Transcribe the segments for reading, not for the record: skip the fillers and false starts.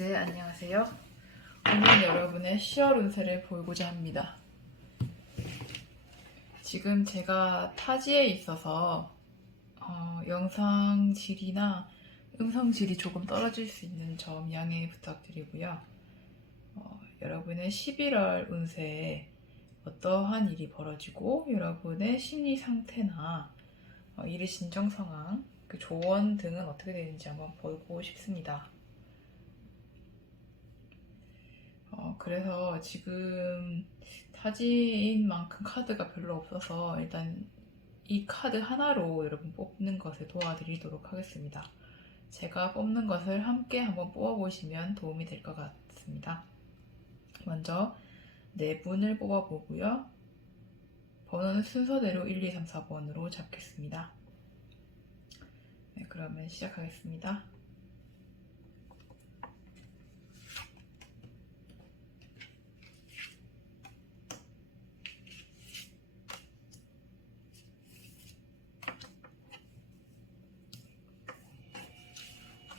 네, 안녕하세요. 오늘 여러분의 10월 운세를 보고자 합니다. 지금 제가 타지에 있어서 영상 질이나 음성 질이 조금 떨어질 수 있는 점 양해 부탁드리고요. 여러분의 11월 운세에 어떠한 일이 벌어지고 여러분의 심리 상태나 일의 진정 상황, 그 조언 등은 어떻게 되는지 한번 보고 싶습니다. 그래서 지금 타지인 만큼 카드가 별로 없어서 일단 이 카드 하나로 여러분 뽑는 것을 도와드리도록 하겠습니다. 제가 뽑는 것을 함께 한번 뽑아보시면 도움이 될 것 같습니다. 먼저 네 분을 뽑아보고요. 번호는 순서대로 1, 2, 3, 4번으로 잡겠습니다. 네, 그러면 시작하겠습니다.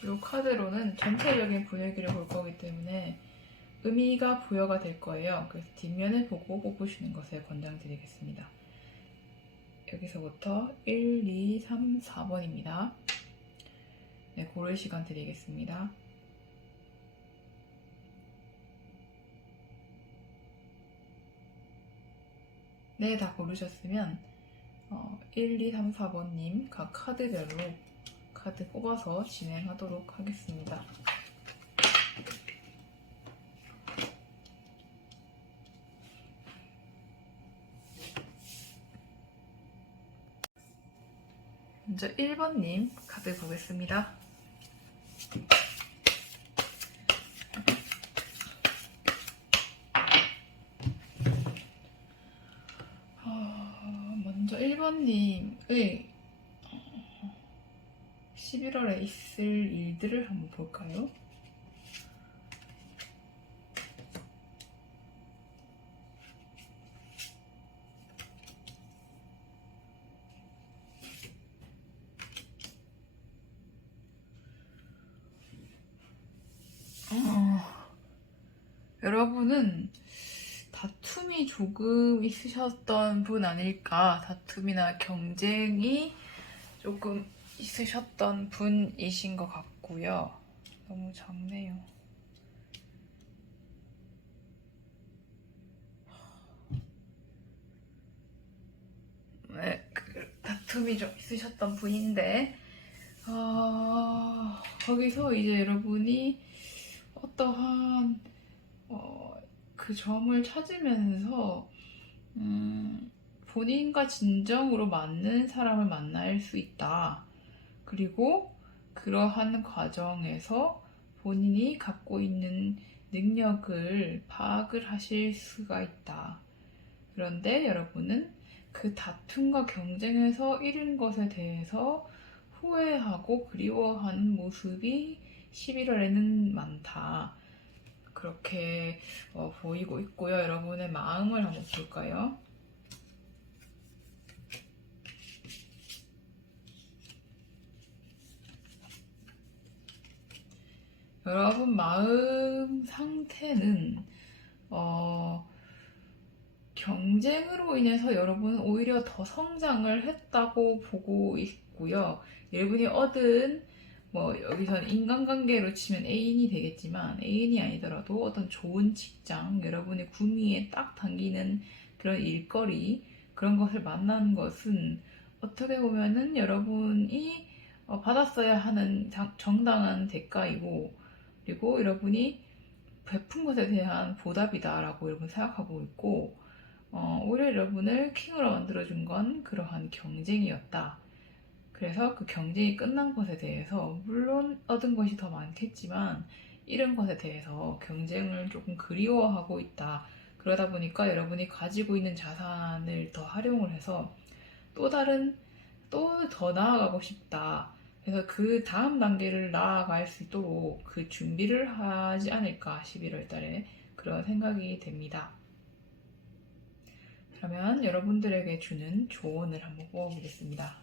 이 카드로는 전체적인 분위기를 볼 거기 때문에 의미가 부여가 될 거예요. 그래서 뒷면을 보고 뽑으시는 것을 권장드리겠습니다. 여기서부터 1, 2, 3, 4번입니다. 네, 고를 시간 드리겠습니다. 네, 다 고르셨으면 1, 2, 3, 4번님 각 카드별로 카드 뽑아서 진행하도록 하겠습니다. 먼저 1번님 카드 보겠습니다. 먼저 1번님의 11월에 있을 일들을 한번 볼까요? 여러분은 다툼이 조금 있으셨던 분 아닐까? 다툼이나 경쟁이 조금 있으셨던 분이신 것 같고요. 너무 작네요. 네, 다툼이 좀 있으셨던 분인데 거기서 이제 여러분이 어떠한 그 점을 찾으면서 본인과 진정으로 맞는 사람을 만날 수 있다. 그리고 그러한 과정에서 본인이 갖고 있는 능력을 파악을 하실 수가 있다. 그런데 여러분은 그 다툼과 경쟁에서 잃은 것에 대해서 후회하고 그리워하는 모습이 11월에는 많다. 그렇게 보이고 있고요. 여러분의 마음을 한번 볼까요? 여러분 마음 상태는 경쟁으로 인해서 여러분은 오히려 더 성장을 했다고 보고 있고요. 여러분이 얻은 여기서는 인간관계로 치면 애인이 되겠지만 애인이 아니더라도 어떤 좋은 직장, 여러분의 구미에 딱 당기는 그런 일거리, 그런 것을 만나는 것은 어떻게 보면은 여러분이 받았어야 하는 정당한 대가이고, 그리고 여러분이 베푼 것에 대한 보답이다라고 여러분 생각하고 있고, 오히려 여러분을 킹으로 만들어준 건 그러한 경쟁이었다. 그래서 그 경쟁이 끝난 것에 대해서 물론 얻은 것이 더 많겠지만 잃은 것에 대해서 경쟁을 조금 그리워하고 있다. 그러다 보니까 여러분이 가지고 있는 자산을 더 활용을 해서 또 더 나아가고 싶다. 그래서 그 다음 단계를 나아갈 수 있도록 그 준비를 하지 않을까 11월 달에 그런 생각이 됩니다. 그러면 여러분들에게 주는 조언을 한번 뽑아보겠습니다.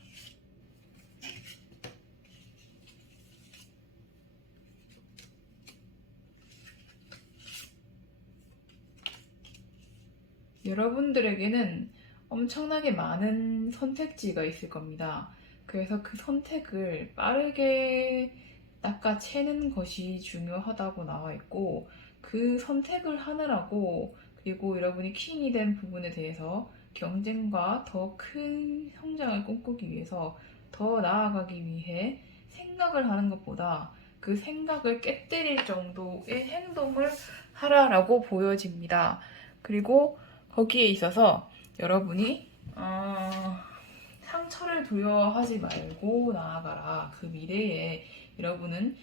여러분들에게는 엄청나게 많은 선택지가 있을 겁니다. 그래서 그 선택을 빠르게 낚아채는 것이 중요하다고 나와 있고, 그 선택을 하느라고, 그리고 여러분이 킹이 된 부분에 대해서 경쟁과 더 큰 성장을 꿈꾸기 위해서, 더 나아가기 위해 생각을 하는 것보다 그 생각을 깨뜨릴 정도의 행동을 하라라고 보여집니다. 그리고 거기에 있어서 여러분이 상처를 두려워하지 말고 나아가라. 그 미래에 여러분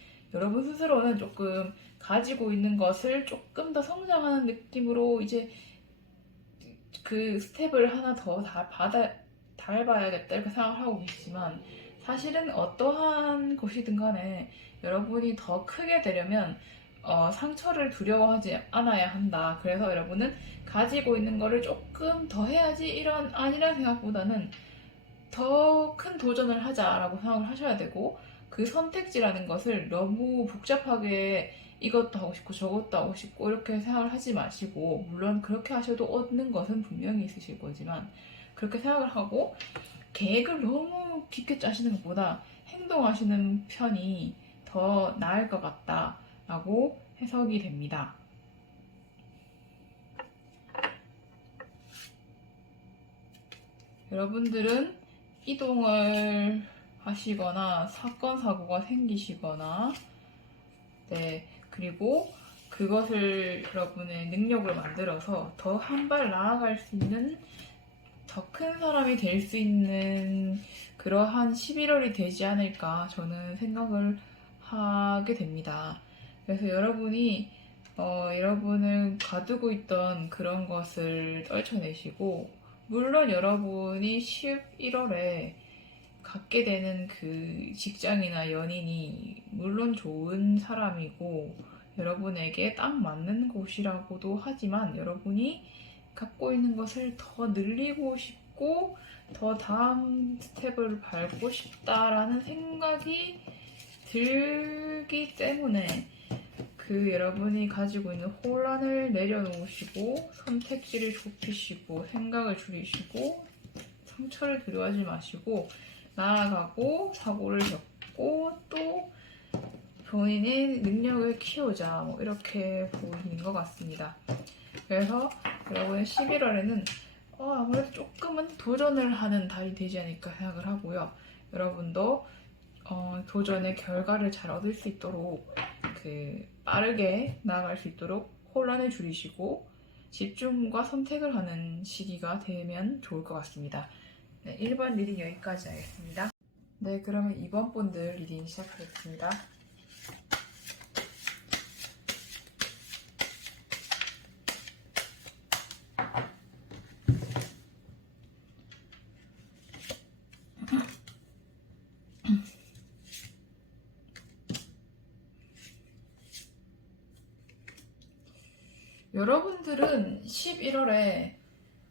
스스로는 조금 가지고 있는 것을 조금 더 성장하는 느낌으로 이제 그 스텝을 하나 더 밟아야겠다 이렇게 생각을 하고 계시지만, 사실은 어떠한 것이든 간에 여러분이 더 크게 되려면 상처를 두려워하지 않아야 한다. 그래서 여러분은 가지고 있는 거를 조금 더 해야지 아니란 생각보다는 더 큰 도전을 하자라고 생각을 하셔야 되고, 그 선택지라는 것을 너무 복잡하게 이것도 하고 싶고 저것도 하고 싶고 이렇게 생각을 하지 마시고, 물론 그렇게 하셔도 얻는 것은 분명히 있으실 거지만, 그렇게 생각을 하고 계획을 너무 깊게 짜시는 것보다 행동하시는 편이 더 나을 것 같다라고 해석이 됩니다. 여러분들은 이동을 하시거나 사건 사고가 생기시거나, 네, 그리고 그것을 여러분의 능력을 만들어서 더 한 발 나아갈 수 있는, 더 큰 사람이 될 수 있는 그러한 11월이 되지 않을까 저는 생각을 하게 됩니다. 그래서 여러분이 여러분을 가두고 있던 그런 것을 떨쳐내시고, 물론 여러분이 11월에 갖게 되는 그 직장이나 연인이 물론 좋은 사람이고 여러분에게 딱 맞는 곳이라고도 하지만, 여러분이 갖고 있는 것을 더 늘리고 싶고 더 다음 스텝을 밟고 싶다라는 생각이 들기 때문에, 그 여러분이 가지고 있는 혼란을 내려놓으시고 선택지를 좁히시고 생각을 줄이시고 상처를 두려워하지 마시고 나아가고 사고를 겪고 또 본인의 능력을 키우자, 뭐 이렇게 보이는 것 같습니다. 그래서 여러분의 11월에는 아무래도 조금은 도전을 하는 달이 되지 않을까 생각을 하고요. 여러분도 도전의 결과를 잘 얻을 수 있도록, 빠르게 나아갈 수 있도록 혼란을 줄이시고 집중과 선택을 하는 시기가 되면 좋을 것 같습니다. 네, 1번 리딩 여기까지 하겠습니다. 네, 그러면 2번 분들 리딩 시작하겠습니다. 여러분들은 11월에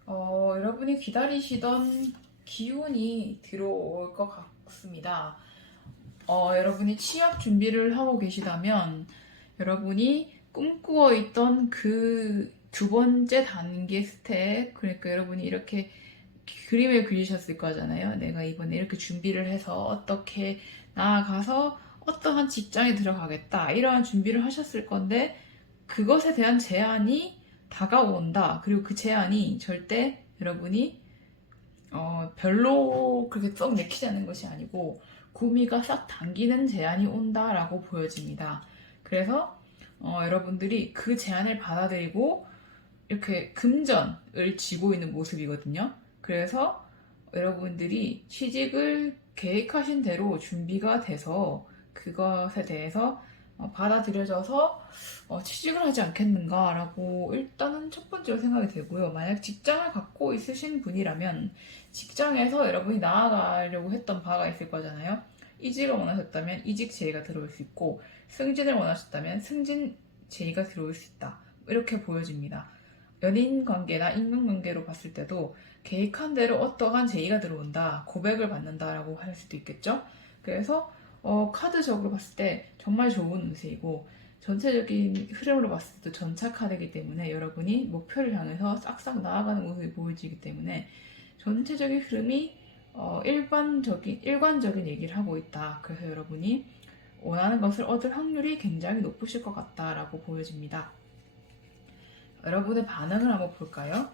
여러분이 기다리시던 기운이 들어올 것 같습니다. 여러분이 취업 준비를 하고 계시다면 여러분이 꿈꾸어 있던 그 두 번째 단계 스텝, 그러니까 여러분이 이렇게 그림을 그리셨을 거잖아요. 내가 이번에 이렇게 준비를 해서 어떻게 나아가서 어떠한 직장에 들어가겠다, 이러한 준비를 하셨을 건데, 그것에 대한 제안이 다가온다. 그리고 그 제안이 절대 여러분이 별로 그렇게 썩 내키지 않는 것이 아니고 구미가 싹 당기는 제안이 온다라고 보여집니다. 그래서 여러분들이 그 제안을 받아들이고 이렇게 금전을 쥐고 있는 모습이거든요. 그래서 여러분들이 취직을 계획하신 대로 준비가 돼서 그것에 대해서 받아들여져서 취직을 하지 않겠는가라고 일단은 첫 번째로 생각이 되고요. 만약 직장을 갖고 있으신 분이라면 직장에서 여러분이 나아가려고 했던 바가 있을 거잖아요. 이직을 원하셨다면 이직 제의가 들어올 수 있고, 승진을 원하셨다면 승진 제의가 들어올 수 있다, 이렇게 보여집니다. 연인 관계나 인간관계로 봤을 때도 계획한 대로 어떠한 제의가 들어온다, 고백을 받는다라고 할 수도 있겠죠. 그래서 카드적으로 봤을 때 정말 좋은 운세이고, 전체적인 흐름으로 봤을 때 전차 카드이기 때문에 여러분이 목표를 향해서 싹싹 나아가는 모습이 보여지기 때문에 전체적인 흐름이 일관적인 얘기를 하고 있다. 그래서 여러분이 원하는 것을 얻을 확률이 굉장히 높으실 것 같다라고 보여집니다. 여러분의 반응을 한번 볼까요?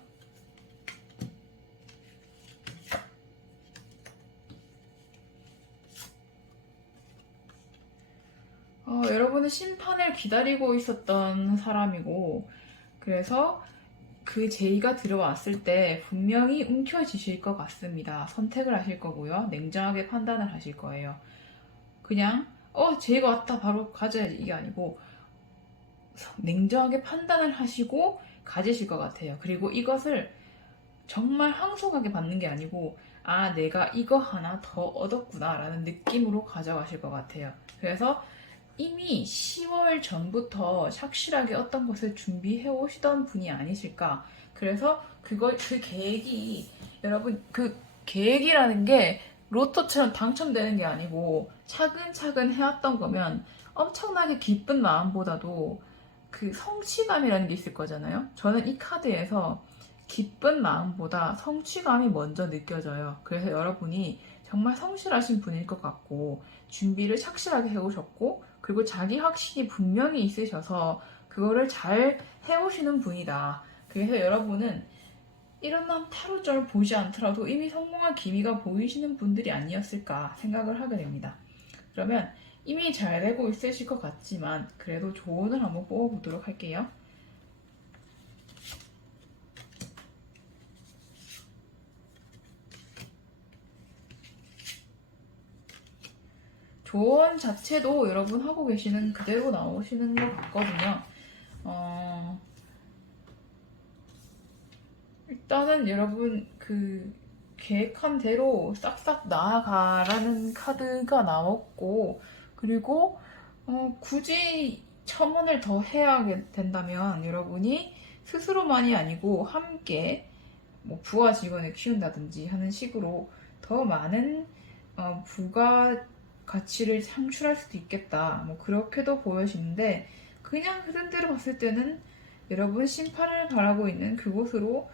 여러분은 심판을 기다리고 있었던 사람이고, 그래서 그 제의가 들어왔을 때 분명히 움켜쥐실 것 같습니다. 선택을 하실 거고요. 냉정하게 판단을 하실 거예요. 그냥 제의가 왔다 바로 가져야지 이게 아니고 냉정하게 판단을 하시고 가지실 것 같아요. 그리고 이것을 정말 황송하게 받는 게 아니고 아 내가 이거 하나 더 얻었구나 라는 느낌으로 가져가실 것 같아요. 그래서 이미 10월 전부터 확실하게 어떤 것을 준비해 오시던 분이 아니실까. 그래서 그 계획이 여러분 그 계획이라는 게 로또처럼 당첨되는 게 아니고 차근차근 해왔던 거면 엄청나게 기쁜 마음보다도 그 성취감이라는 게 있을 거잖아요. 저는 이 카드에서 기쁜 마음보다 성취감이 먼저 느껴져요. 그래서 여러분이 정말 성실하신 분일 것 같고 준비를 착실하게 해오셨고 그리고 자기 확신이 분명히 있으셔서 그거를 잘 해오시는 분이다. 그래서 여러분은 이런 타로점을 보지 않더라도 이미 성공한 기미가 보이시는 분들이 아니었을까 생각을 하게 됩니다. 그러면 이미 잘 되고 있으실 것 같지만 그래도 조언을 한번 뽑아보도록 할게요. 조언 자체도 여러분 하고 계시는 그대로 나오시는 것 같거든요. 일단은 여러분 그 계획한 대로 싹싹 나아가라는 카드가 나왔고 그리고 굳이 첨언을 더 해야 된다면 여러분이 스스로만이 아니고 함께 뭐 부하 직원을 키운다든지 하는 식으로 더 많은 부가 가치를 창출할 수도 있겠다. 뭐 그렇게도 보여지는데 그냥 흐름대로 봤을 때는 여러분 심판을 바라고 있는 그곳으로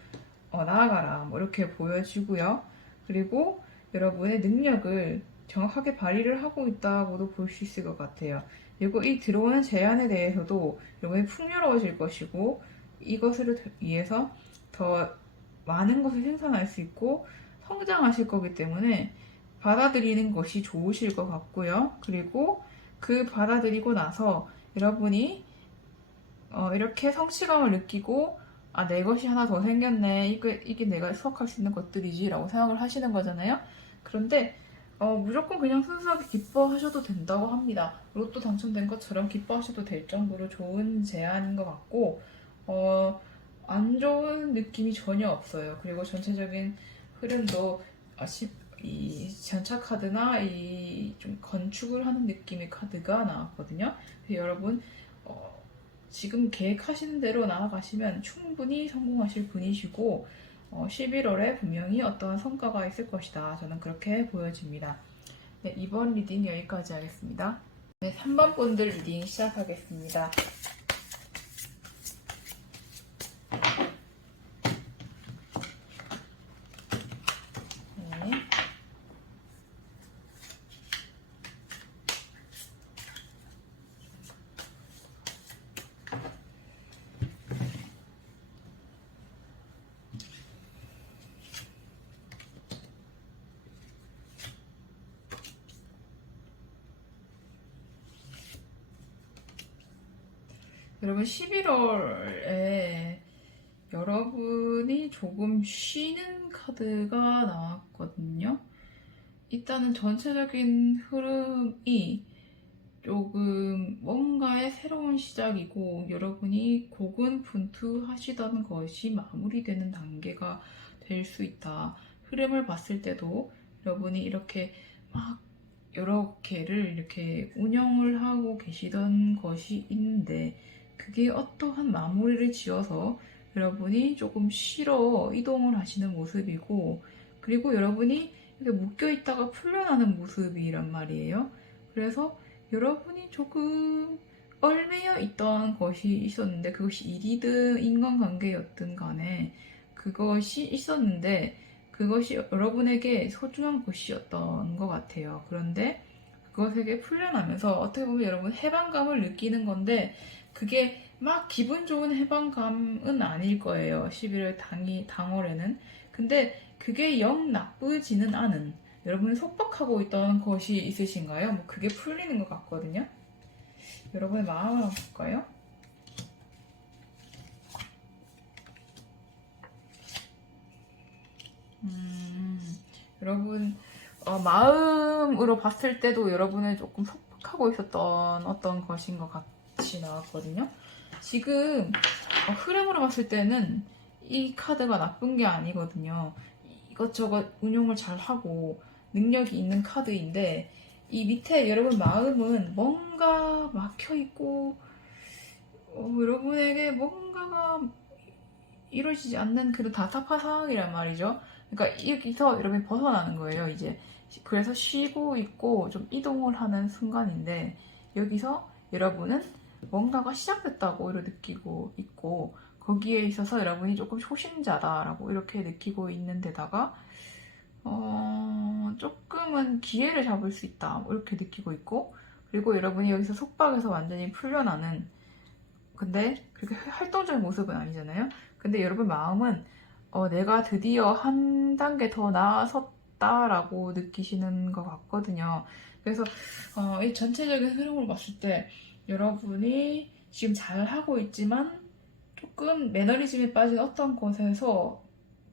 나아가라. 뭐 이렇게 보여지고요. 그리고 여러분의 능력을 정확하게 발휘를 하고 있다고도 볼 수 있을 것 같아요. 그리고 이 들어오는 제안에 대해서도 여러분이 풍요로워질 것이고 이것을 위해서 더 많은 것을 생산할 수 있고 성장하실 거기 때문에 받아들이는 것이 좋으실 것 같고요. 그리고 그 받아들이고 나서 여러분이 이렇게 성취감을 느끼고 아, 내 것이 하나 더 생겼네. 이게 내가 수확할 수 있는 것들이지 라고 생각을 하시는 거잖아요. 그런데 무조건 그냥 순수하게 기뻐하셔도 된다고 합니다. 로또 당첨된 것처럼 기뻐하셔도 될 정도로 좋은 제안인 것 같고 안 좋은 느낌이 전혀 없어요. 그리고 전체적인 흐름도 이 전차 카드나 이 좀 건축을 하는 느낌의 카드가 나왔거든요. 그래서 여러분 지금 계획하시는 대로 나아가시면 충분히 성공하실 분이시고 11월에 분명히 어떠한 성과가 있을 것이다. 저는 그렇게 보여집니다. 네, 이번 리딩 여기까지 하겠습니다. 네, 3번 분들 리딩 시작하겠습니다. 네. 여러분 11월에 여러분이 조금 쉬는 카드가 나왔거든요. 일단은 전체적인 흐름이 조금 뭔가의 새로운 시작이고 여러분이 고군분투하시던 것이 마무리되는 단계가 될 수 있다. 흐름을 봤을 때도 여러분이 이렇게 막 여러 개를 이렇게 운영을 하고 계시던 것이 있는데 그게 어떠한 마무리를 지어서 여러분이 조금 쉬러 이동을 하시는 모습이고 그리고 여러분이 이렇게 묶여있다가 풀려나는 모습이란 말이에요. 그래서 여러분이 조금 얽매여 있던 것이 있었는데 그것이 일이든 인간관계였든 간에 그것이 있었는데 그것이 여러분에게 소중한 것이었던 것 같아요. 그런데 그것에게 풀려나면서 어떻게 보면 여러분 해방감을 느끼는 건데 그게 막 기분 좋은 해방감은 아닐 거예요. 11월 당월에는. 근데 그게 영 나쁘지는 않은 여러분이 속박하고 있던 것이 있으신가요? 뭐 그게 풀리는 것 같거든요. 여러분의 마음을 한번 볼까요? 여러분 마음으로 봤을 때도 여러분을 조금 속박하고 있었던 어떤 것인 것 같이 나왔거든요. 지금 흐름으로 봤을 때는 이 카드가 나쁜 게 아니거든요. 이것저것 운용을 잘 하고 능력이 있는 카드인데 이 밑에 여러분 마음은 뭔가 막혀 있고 여러분에게 뭔가가 이루어지지 않는 그런 답답한 상황이란 말이죠. 그러니까 여기서 여러분이 벗어나는 거예요, 이제. 그래서 쉬고 있고 좀 이동을 하는 순간인데 여기서 여러분은 뭔가가 시작됐다고 이렇게 느끼고 있고 거기에 있어서 여러분이 조금 초심자다라고 이렇게 느끼고 있는 데다가 조금은 기회를 잡을 수 있다 이렇게 느끼고 있고 그리고 여러분이 여기서 속박에서 완전히 풀려나는 근데 그렇게 활동적인 모습은 아니잖아요. 근데 여러분 마음은 내가 드디어 한 단계 더 나아섰다라고 느끼시는 것 같거든요. 그래서 이 전체적인 흐름을 봤을 때 여러분이 지금 잘 하고 있지만 조금 매너리즘에 빠진 어떤 것에서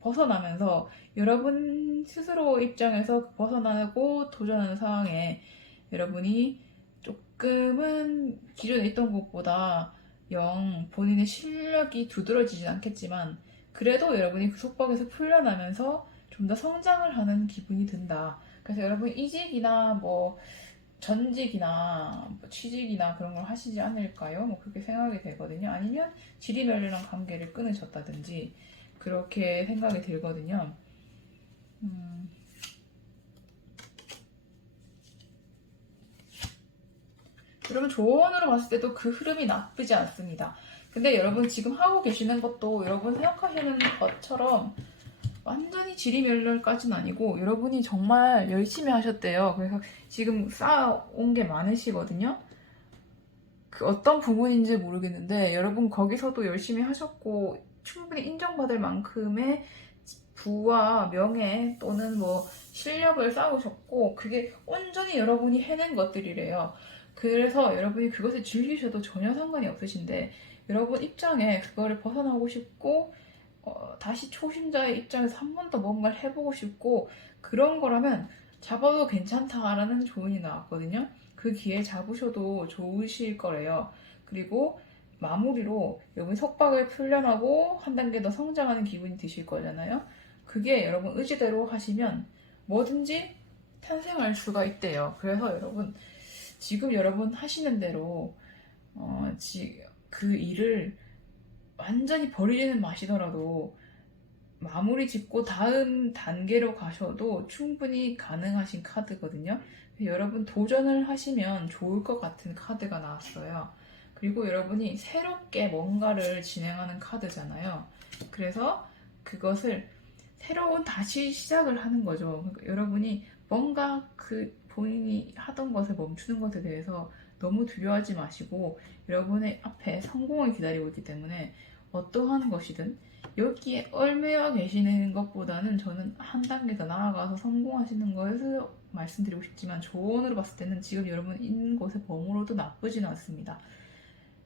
벗어나면서 여러분 스스로 입장에서 벗어나고 도전하는 상황에 여러분이 조금은 기존에 있던 것보다 영 본인의 실력이 두드러지진 않겠지만 그래도 여러분이 그 속박에서 풀려나면서 좀 더 성장을 하는 기분이 든다. 그래서 여러분 이직이나 뭐 전직이나 뭐 취직이나 그런 걸 하시지 않을까요? 뭐 그렇게 생각이 되거든요. 아니면 지리멸렬한 관계를 끊으셨다든지 그렇게 생각이 들거든요. 여러분 조언으로 봤을 때도 그 흐름이 나쁘지 않습니다. 근데 여러분 지금 하고 계시는 것도 여러분 생각하시는 것처럼 완전히 지리멸렬까지는 아니고 여러분이 정말 열심히 하셨대요. 그래서 지금 쌓아온 게 많으시거든요. 그 어떤 부분인지 모르겠는데 여러분 거기서도 열심히 하셨고 충분히 인정받을 만큼의 부와 명예 또는 뭐 실력을 쌓으셨고 그게 온전히 여러분이 해낸 것들이래요. 그래서 여러분이 그것을 즐기셔도 전혀 상관이 없으신데 여러분 입장에 그거를 벗어나고 싶고 다시 초심자의 입장에서 한 번 더 뭔가를 해보고 싶고 그런 거라면 잡아도 괜찮다라는 조언이 나왔거든요. 그 기회 잡으셔도 좋으실 거래요. 그리고 마무리로 여러분 속박을 풀려나고 한 단계 더 성장하는 기분이 드실 거잖아요. 그게 여러분 의지대로 하시면 뭐든지 탄생할 수가 있대요. 그래서 여러분 지금 여러분 하시는 대로 그 일을 완전히 버리는 맛이더라도 마무리 짓고 다음 단계로 가셔도 충분히 가능하신 카드거든요. 여러분 도전을 하시면 좋을 것 같은 카드가 나왔어요. 그리고 여러분이 새롭게 뭔가를 진행하는 카드잖아요. 그래서 그것을 새로운 다시 시작을 하는 거죠. 그러니까 여러분이 뭔가 그 본인이 하던 것을 멈추는 것에 대해서 너무 두려워하지 마시고 여러분의 앞에 성공을 기다리고 있기 때문에 어떠한 것이든 여기에 얽매여 계시는 것보다는 저는 한 단계 더 나아가서 성공하시는 것을 말씀드리고 싶지만 조언으로 봤을 때는 지금 여러분 있는 곳에 머물러도 나쁘지는 않습니다.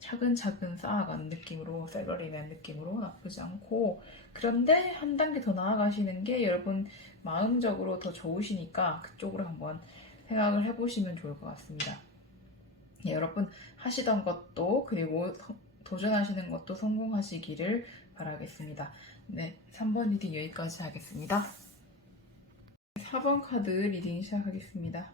차근차근 쌓아가는 느낌으로 샐러리맨 느낌으로 나쁘지 않고 그런데 한 단계 더 나아가시는 게 여러분 마음적으로 더 좋으시니까 그쪽으로 한번 생각을 해보시면 좋을 것 같습니다. 예, 여러분 하시던 것도 그리고 도전하시는 것도 성공하시기를 바라겠습니다. 네, 3번 리딩 여기까지 하겠습니다. 4번 카드 리딩 시작하겠습니다.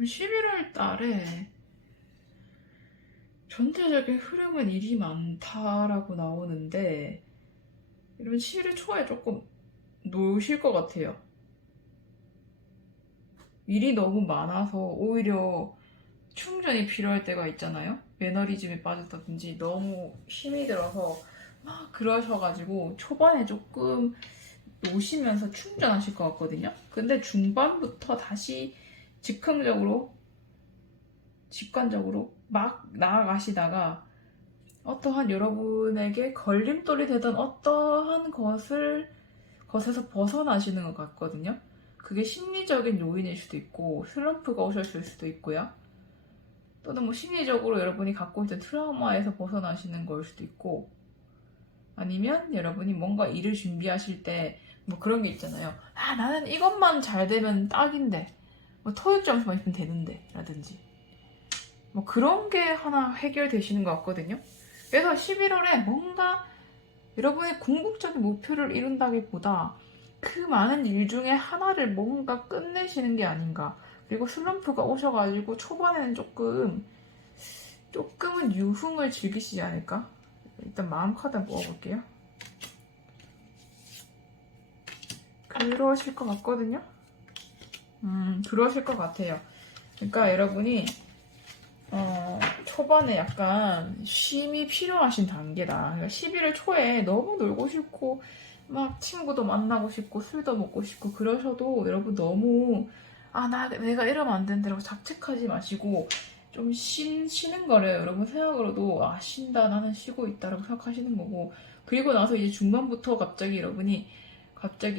여러분 11월 달에 전체적인 흐름은 일이 많다라고 나오는데 여러분 11월 초에 조금 노실 것 같아요. 일이 너무 많아서 오히려 충전이 필요할 때가 있잖아요. 매너리즘에 빠졌다든지 너무 힘이 들어서 막 그러셔가지고 초반에 조금 노시면서 충전하실 것 같거든요. 근데 중반부터 다시 즉흥적으로 직관적으로 막 나아가시다가 어떠한 여러분에게 걸림돌이 되던 어떠한 것에서 벗어나시는 것 같거든요. 그게 심리적인 요인일 수도 있고 슬럼프가 오셨을 수도 있고요. 또는 뭐 심리적으로 여러분이 갖고 있던 트라우마에서 벗어나시는 걸 수도 있고, 아니면 여러분이 뭔가 일을 준비하실 때 뭐 그런 게 있잖아요. 아, 나는 이것만 잘 되면 딱인데, 뭐 토익 점수만 있으면 되는데 라든지 뭐 그런 게 하나 해결되시는 것 같거든요. 그래서 11월에 뭔가 여러분의 궁극적인 목표를 이룬다기보다 그 많은 일 중에 하나를 뭔가 끝내시는 게 아닌가. 그리고 슬럼프가 오셔가지고 초반에는 조금은 유흥을 즐기시지 않을까? 일단 마음 카드 한번 뽑아볼게요. 그러실 것 같거든요? 그러실 것 같아요. 그러니까 여러분이 초반에 약간 쉼이 필요하신 단계다. 그러니까 11월 초에 너무 놀고 싶고 막 친구도 만나고 싶고 술도 먹고 싶고 그러셔도 여러분 너무 내가 이러면 안 된다고 자책하지 마시고 좀 쉬는 거를 여러분 생각으로도 쉰다, 나는 쉬고 있다라고 생각하시는 거고, 그리고 나서 이제 중반부터 갑자기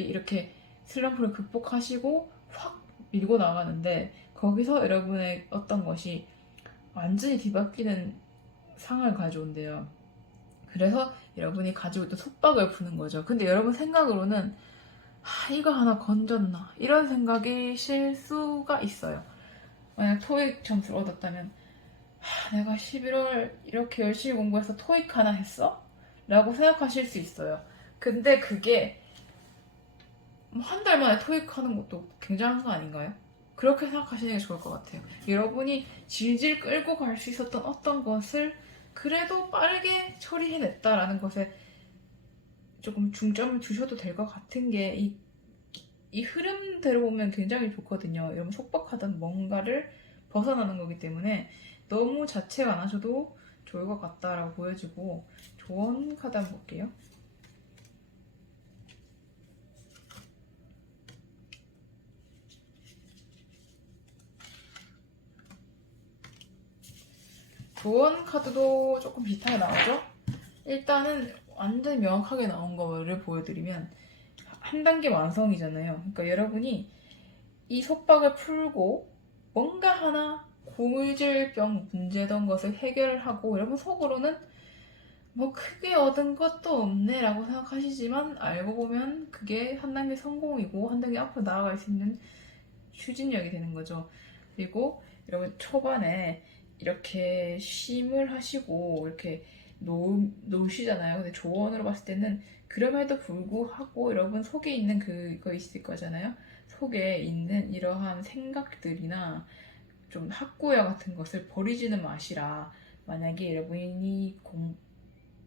이렇게 슬럼프를 극복하시고 확 밀고 나가는데, 거기서 여러분의 어떤 것이 완전히 뒤바뀌는 상황을 가져온대요. 그래서 여러분이 가지고 있던 속박을 푸는 거죠. 근데 여러분 생각으로는 이거 하나 건졌나 이런 생각이실 수가 있어요. 만약 토익 점수를 얻었다면 내가 11월 이렇게 열심히 공부해서 토익 하나 했어? 라고 생각하실 수 있어요. 근데 그게 한 달 만에 토익 하는 것도 굉장한 거 아닌가요? 그렇게 생각하시는 게 좋을 것 같아요. 여러분이 질질 끌고 갈 수 있었던 어떤 것을 그래도 빠르게 처리해냈다라는 것에 조금 중점을 두셔도 될 것 같은 게 이 흐름대로 보면 굉장히 좋거든요. 여러분 속박하던 뭔가를 벗어나는 거기 때문에 너무 자책 안 하셔도 좋을 것 같다라고 보여지고, 조언 카드 한번 볼게요. 조언 카드도 조금 비슷하게 나오죠? 일단은 완전 명확하게 나온 거를 보여드리면 한 단계 완성이잖아요. 그러니까 여러분이 이 속박을 풀고 뭔가 하나 고무줄병 문제던 것을 해결하고 여러분 속으로는 뭐 크게 얻은 것도 없네 라고 생각하시지만, 알고 보면 그게 한 단계 성공이고 한 단계 앞으로 나아갈 수 있는 추진력이 되는 거죠. 그리고 여러분 초반에 이렇게 쉼을 하시고 이렇게 노시잖아요. 근데 조언으로 봤을 때는 그럼에도 불구하고 여러분 속에 있는 그거 있을 거잖아요. 속에 있는 이러한 생각들이나 좀 학구야 같은 것을 버리지는 마시라. 만약에 여러분이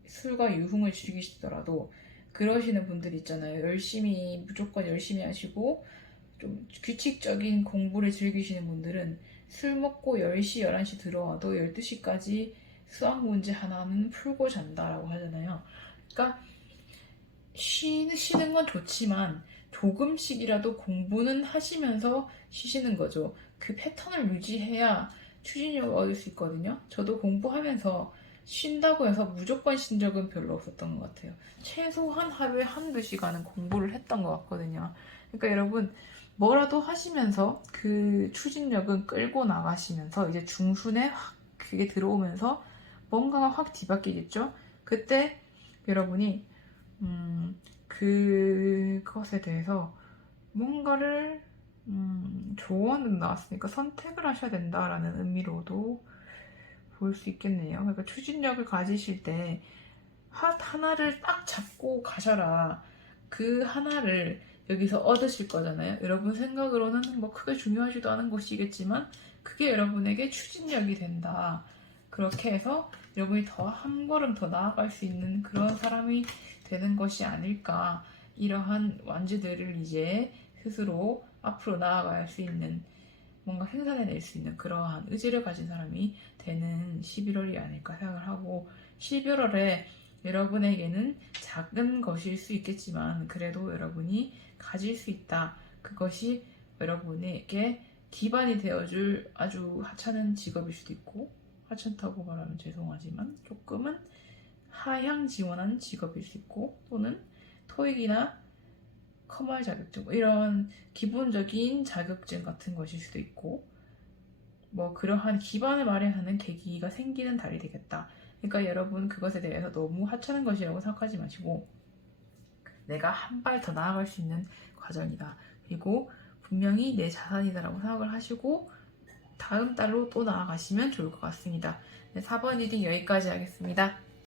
술과 유흥을 즐기시더라도 그러시는 분들 있잖아요. 무조건 열심히 하시고 좀 규칙적인 공부를 즐기시는 분들은 술 먹고 10시, 11시 들어와도 12시까지 수학 문제 하나는 풀고 잔다라고 하잖아요. 그러니까 쉬는 건 좋지만 조금씩이라도 공부는 하시면서 쉬시는 거죠. 그 패턴을 유지해야 추진력을 얻을 수 있거든요. 저도 공부하면서 쉰다고 해서 무조건 쉰 적은 별로 없었던 것 같아요. 최소한 하루에 한두 시간은 공부를 했던 것 같거든요. 그러니까 여러분 뭐라도 하시면서 그 추진력은 끌고 나가시면서 이제 중순에 확 그게 들어오면서 뭔가가 확 뒤바뀌겠죠? 그때 여러분이 그것에 대해서 뭔가를 조언은 나왔으니까 선택을 하셔야 된다라는 의미로도 볼 수 있겠네요. 그러니까 추진력을 가지실 때 하나를 딱 잡고 가셔라. 그 하나를 여기서 얻으실 거잖아요. 여러분 생각으로는 뭐 크게 중요하지도 않은 것이겠지만 그게 여러분에게 추진력이 된다. 그렇게 해서 여러분이 더 한 걸음 더 나아갈 수 있는 그런 사람이 되는 것이 아닐까. 이러한 완주들을 이제 스스로 앞으로 나아갈 수 있는, 뭔가 생산해낼 수 있는 그러한 의지를 가진 사람이 되는 11월이 아닐까 생각을 하고, 11월에 여러분에게는 작은 것일 수 있겠지만 그래도 여러분이 가질 수 있다. 그것이 여러분에게 기반이 되어줄 아주 하찮은 직업일 수도 있고, 하찮다고 말하면 죄송하지만 조금은 하향 지원한 직업일 수 있고, 또는 토익이나 커말 자격증, 이런 기본적인 자격증 같은 것일 수도 있고, 뭐 그러한 기반을 마련하는 계기가 생기는 달이 되겠다. 그러니까 여러분 그것에 대해서 너무 하찮은 것이라고 생각하지 마시고, 내가 한 발 더 나아갈 수 있는 과정이다. 그리고 분명히 내 자산이다라고 생각을 하시고 다음 달로 또 나아가시면 좋을 것 같습니다. 네, 4번 리딩 여기까지 하겠습니다.